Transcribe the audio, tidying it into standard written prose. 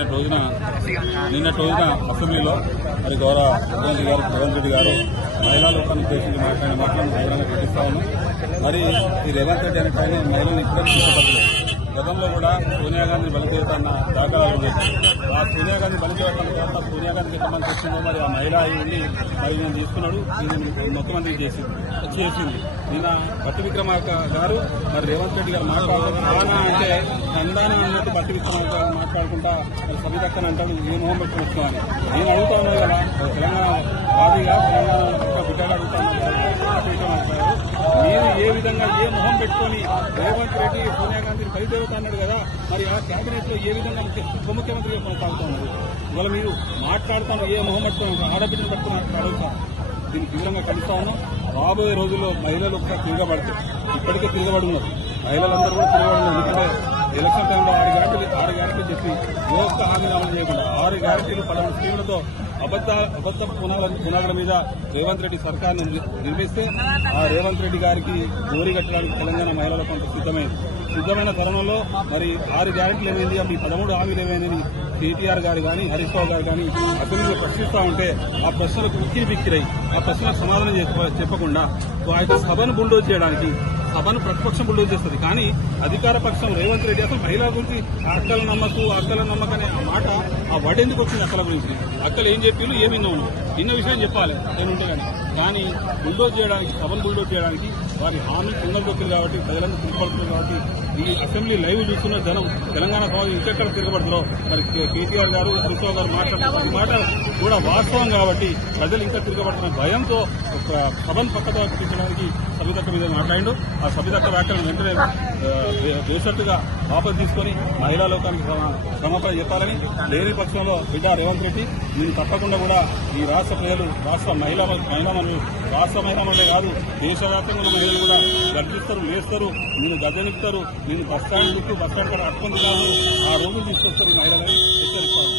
నిన్నటి రోజున అసెంబ్లీలో మరి గౌరవ ముఖ్యమంత్రి గారు రేవంత్ రెడ్డి గారు మహిళా లోకాన్ని ఉద్దేశించి మాట్లాడిన మాటలను తీవ్రంగా ఖండిస్తా ఉన్నాం. మరి ఈ రేవంత్ రెడ్డి అనే ఆయన మహిళలను ఇప్పటికీ ఇష్టపడలేదు. గతంలో కూడా సోనియా గాంధీ బలిదేవత అన్న దాఖలాలు ఉన్నాయి. ఆ సోనియా గాంధీ బలిదేవత అన్న తర్వాత సోనియా గాంధీకి ఎంతమంది వచ్చిందో మరి ఆ మహిళ అయి ఉండి మరి నేను తీసుకున్నాడు. ఇది ముఖ్యమంత్రి చేసింది. నిన్న భట్టి విక్రమార్క గారు మరి రేవంత్ రెడ్డి గారు మాట్లాడుతున్నా అంటే నందాన అన్నట్టు భట్టి విక్రమార్క గారు మాట్లాడుకుంటా సభ్యుదక్కని అంటాడు ఏ మొహం పెట్టుకుని వచ్చినామని నేను అడుగుతా ఉన్నాను కదా. తెలంగాణ వాదిగా తెలంగాణ బిడ్డగా అడుగుతాను. మీరు ఏ విధంగా ఏ మొహం పెట్టుకుని రేవంత్ రెడ్డి సోనియా గాంధీని బలిదేవత అన్నాడు కదా, మరి ఆ కేబినెట్ లో ఏ విధంగా ఉప ముఖ్యమంత్రిగా కొనసాగుతున్నారు? ఇవాళ మీరు మాట్లాడుతాను ఏ మొహం పెట్టుకుని ఆడబిడ్డను పెట్టుకుని అడుగుతాను. దీన్ని తీవ్రంగా ఖండిస్తా ఉన్నాం. రాబోయే రోజుల్లో మహిళలు కూడా తిరగబడితే ఇప్పటికే తిరగబడి ఉన్నారు. మహిళలందరూ కూడా తిరగబడి ఉన్నారు. ఎందుకంటే ఎలక్షన్ టైంలో 6 గ్యారెంటీలు చెప్పి ఏ ఒక్క హామీని అమలు చేయకుండా 6 గ్యారెంటీలు 11 స్కీములతో అబద్ద పునాదుల మీద రేవంత్ రెడ్డి సర్కార్ను నిర్మిస్తే ఆ రేవంత్ రెడ్డి గారికి గోరి కట్టడానికి తెలంగాణ మహిళల కొంత సిద్దమైన తరుణంలో మరి 6 గ్యారెంటీలు ఏమైంది, మీ 13 హామీలు ఏమైందని కేటీఆర్ గారు కానీ హరీష్ రావు గారు కానీ అసెంబ్లీలో ప్రశ్నిస్తా ఉంటే ఆ ప్రశ్నలకు ఉక్కిరి బిక్కిరై ఆ ప్రశ్నలకు సమాధానం చెప్పకుండా ఆ యొక్క సభను బుల్డోజ్ చేయడానికి సభను ప్రతిపక్షం బుల్డోజ్ చేస్తుంది. కానీ అధికార పక్షం రేవంత్ రెడ్డి అసలు మహిళల గురించి అక్కల నమ్మకనే మాట ఆ వర్డ్ ఎందుకు వచ్చింది? అక్కల గురించి అక్కలు ఏం చెప్పిళ్ళు ఏమైనా ఇన్న విషయం చెప్పాలి నేనుంటే కానీ బుల్డోజ్ చేయడానికి సభను బుల్డోజ్ చేయడానికి వారి హామీ కుంగల్దొక్కులు కాబట్టి ప్రజలందరూ తిరగబడుతున్నారు. కాబట్టి ఈ అసెంబ్లీ లైవ్ చూస్తున్న జనం తెలంగాణ సమాజం ఇంకెక్కడ తిరగబడుతున్నారో మరి కేటీఆర్ గారు హరీష్ రావు గారు మాట్లాడుతున్న ఈ మాట కూడా వాస్తవం కాబట్టి ప్రజలు ఇంకా తిరగబడుతున్న భయంతో ఒక సభను పక్కతో చూపించడానికి సభ్యుదక్క మీద మాట్లాడిండు. ఆ సభ్యుదక్క వ్యాఖ్యలను వెంటనే బేసట్టుగా వాపసు తీసుకుని మహిళా లోకానికి క్షమాపణ చెప్పాలని, లేని పక్షంలో బిడ్డ రేవంత్ రెడ్డి నేను తప్పకుండా కూడా ఈ రాష్ట్ర ప్రజలు రాష్ట్ర మహిళలు రాష్ట్ర మహిళలే కాదు దేశవ్యాప్తంగా ఉన్న మహిళలు కూడా గర్జిస్తారు, లేస్తారు, నేను గద్దెనిస్తారు, నేను బస్టాండ్ చుట్టూ బస్టాండ్ కూడా అట్టుకుని ఆ రోజులు తీసుకొస్తారు ఈ మహిళలని హెచ్చరిస్తారు.